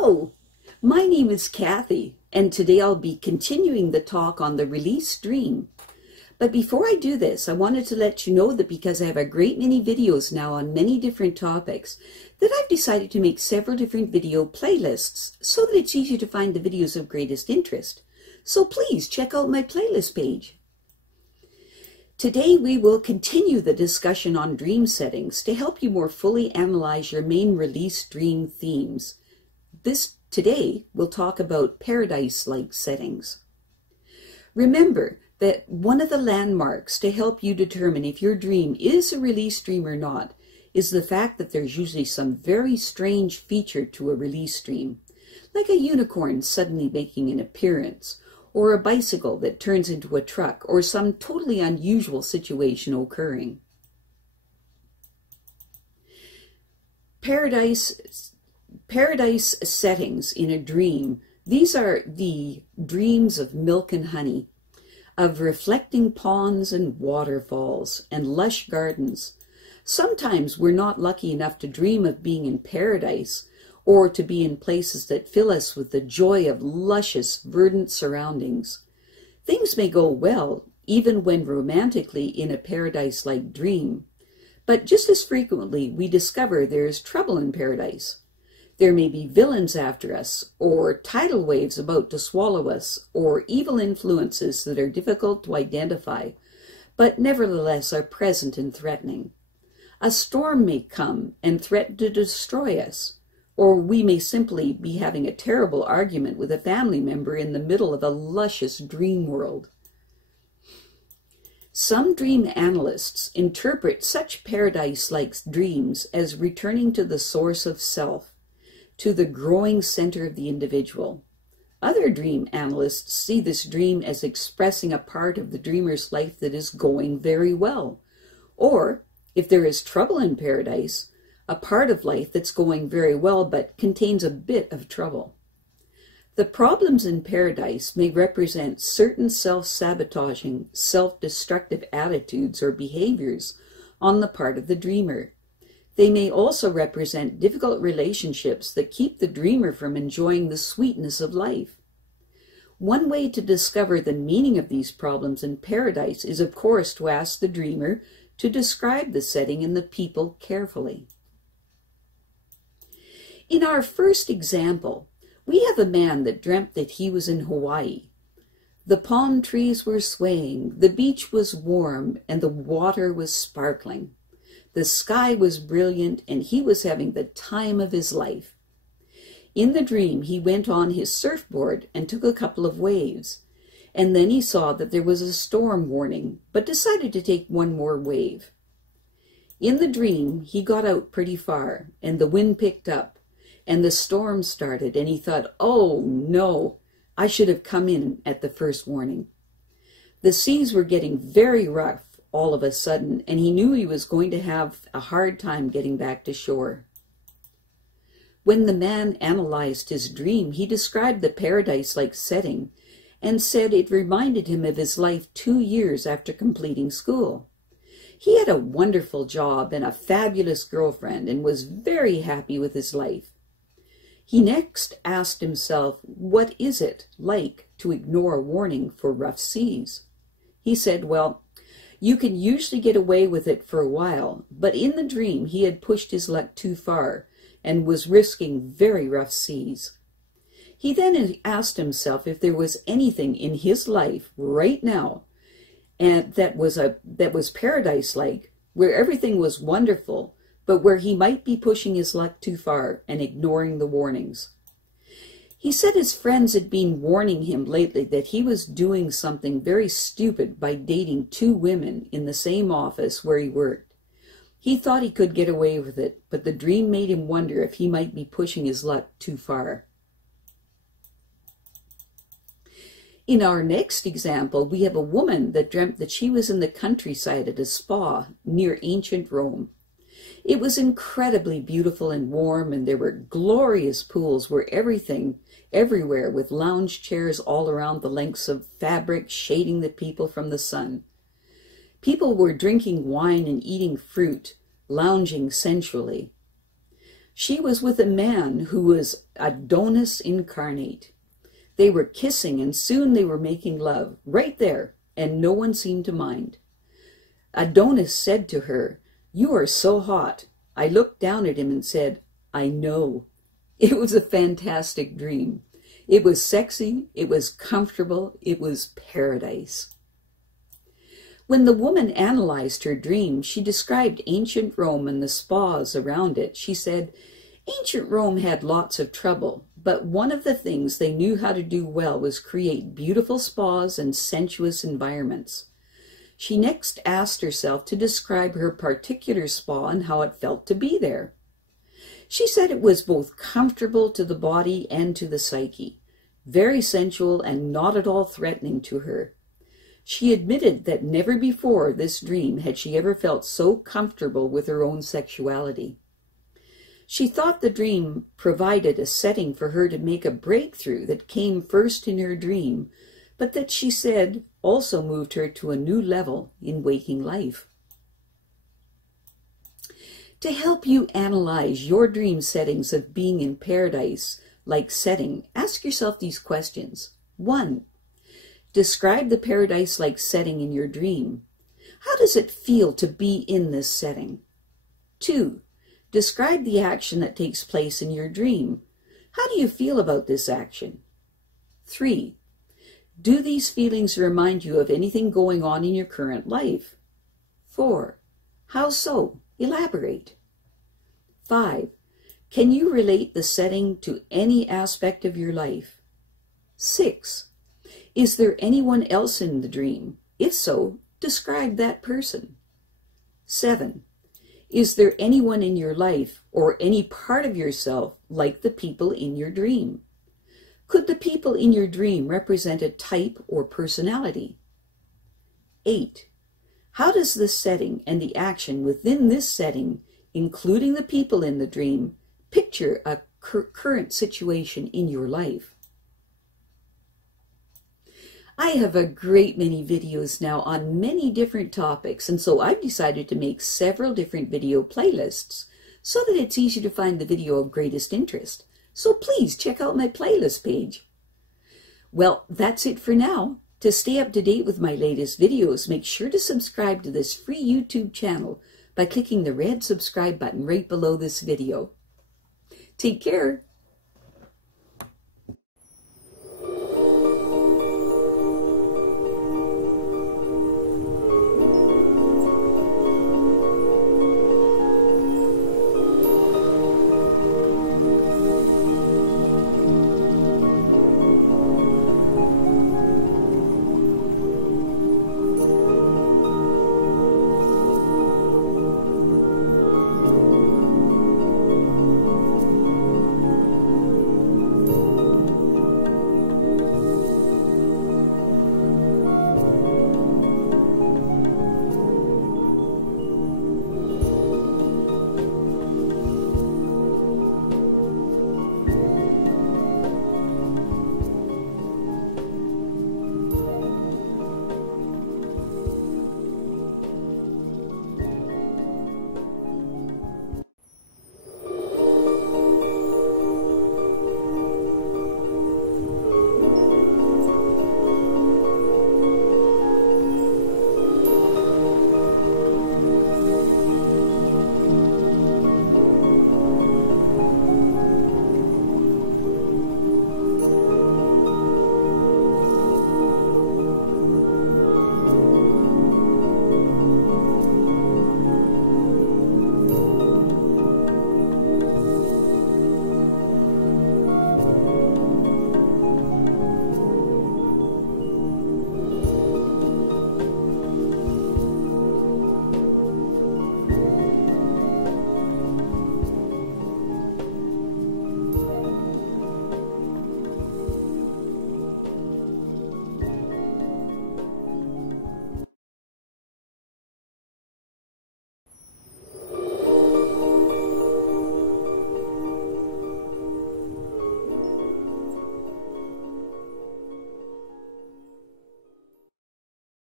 Hello, my name is Kathy, and today I'll be continuing the talk on the release dream. But before I do this, I wanted to let you know that because I have a great many videos now on many different topics, that I've decided to make several different video playlists so that it's easier to find the videos of greatest interest. So please check out my playlist page. Today we will continue the discussion on dream settings to help you more fully analyze your main release dream themes. Today we'll talk about paradise-like settings. Remember that one of the landmarks to help you determine if your dream is a release dream or not is the fact that there's usually some very strange feature to a release dream, like a unicorn suddenly making an appearance, or a bicycle that turns into a truck, or some totally unusual situation occurring. Paradise settings in a dream, these are the dreams of milk and honey, of reflecting ponds and waterfalls and lush gardens. Sometimes we're not lucky enough to dream of being in paradise, or to be in places that fill us with the joy of luscious, verdant surroundings. Things may go well, even when romantically in a paradise-like dream, but just as frequently we discover there is trouble in paradise. There may be villains after us, or tidal waves about to swallow us, or evil influences that are difficult to identify, but nevertheless are present and threatening. A storm may come and threaten to destroy us, or we may simply be having a terrible argument with a family member in the middle of a luscious dream world. Some dream analysts interpret such paradise-like dreams as returning to the source of self, to the growing center of the individual. Other dream analysts see this dream as expressing a part of the dreamer's life that is going very well, or, if there is trouble in paradise, a part of life that's going very well but contains a bit of trouble. The problems in paradise may represent certain self-sabotaging, self-destructive attitudes or behaviors on the part of the dreamer. They may also represent difficult relationships that keep the dreamer from enjoying the sweetness of life. One way to discover the meaning of these problems in paradise is, of course, to ask the dreamer to describe the setting and the people carefully. In our first example, we have a man that dreamt that he was in Hawaii. The palm trees were swaying, the beach was warm, and the water was sparkling. The sky was brilliant, and he was having the time of his life. In the dream, he went on his surfboard and took a couple of waves, and then he saw that there was a storm warning, but decided to take one more wave. In the dream, he got out pretty far, and the wind picked up, and the storm started, and he thought, oh no, I should have come in at the first warning. The seas were getting very rough all of a sudden, and he knew he was going to have a hard time getting back to shore. When the man analyzed his dream, he described the paradise-like setting and said it reminded him of his life 2 years after completing school. He had a wonderful job and a fabulous girlfriend and was very happy with his life. He next asked himself, what is it like to ignore a warning for rough seas? He said, well, you can usually get away with it for a while, but in the dream he had pushed his luck too far and was risking very rough seas. He then asked himself if there was anything in his life right now and that was paradise-like, where everything was wonderful, but where he might be pushing his luck too far and ignoring the warnings. He said his friends had been warning him lately that he was doing something very stupid by dating 2 women in the same office where he worked. He thought he could get away with it, but the dream made him wonder if he might be pushing his luck too far. In our next example, we have a woman that dreamt that she was in the countryside at a spa near ancient Rome. It was incredibly beautiful and warm, and there were glorious pools everywhere with lounge chairs all around the lengths of fabric shading the people from the sun. People were drinking wine and eating fruit, lounging sensually. She was with a man who was Adonis incarnate. They were kissing, and soon they were making love, right there, and no one seemed to mind. Adonis said to her, "You are so hot." I looked down at him and said, "I know." It was a fantastic dream. It was sexy, it was comfortable, it was paradise. When the woman analyzed her dream, she described ancient Rome and the spas around it. She said, "Ancient Rome had lots of trouble, but one of the things they knew how to do well was create beautiful spas and sensuous environments." She next asked herself to describe her particular spa and how it felt to be there. She said it was both comfortable to the body and to the psyche, very sensual and not at all threatening to her. She admitted that never before this dream had she ever felt so comfortable with her own sexuality. She thought the dream provided a setting for her to make a breakthrough that came first in her dream, but that she said also moved her to a new level in waking life. To help you analyze your dream settings of being in paradise-like setting, ask yourself these questions. 1. Describe the paradise-like setting in your dream. How does it feel to be in this setting? 2. Describe the action that takes place in your dream. How do you feel about this action? 3. Do these feelings remind you of anything going on in your current life? 4. How so? Elaborate. 5. Can you relate the setting to any aspect of your life? 6. Is there anyone else in the dream? If so, describe that person. 7. Is there anyone in your life or any part of yourself like the people in your dream? Could the people in your dream represent a type or personality? 8. How does the setting and the action within this setting, including the people in the dream, picture a current situation in your life? I have a great many videos now on many different topics, and so I've decided to make several different video playlists so that it's easy to find the video of greatest interest. So please check out my playlist page. Well, that's it for now. To stay up to date with my latest videos, make sure to subscribe to this free YouTube channel by clicking the red subscribe button right below this video. Take care.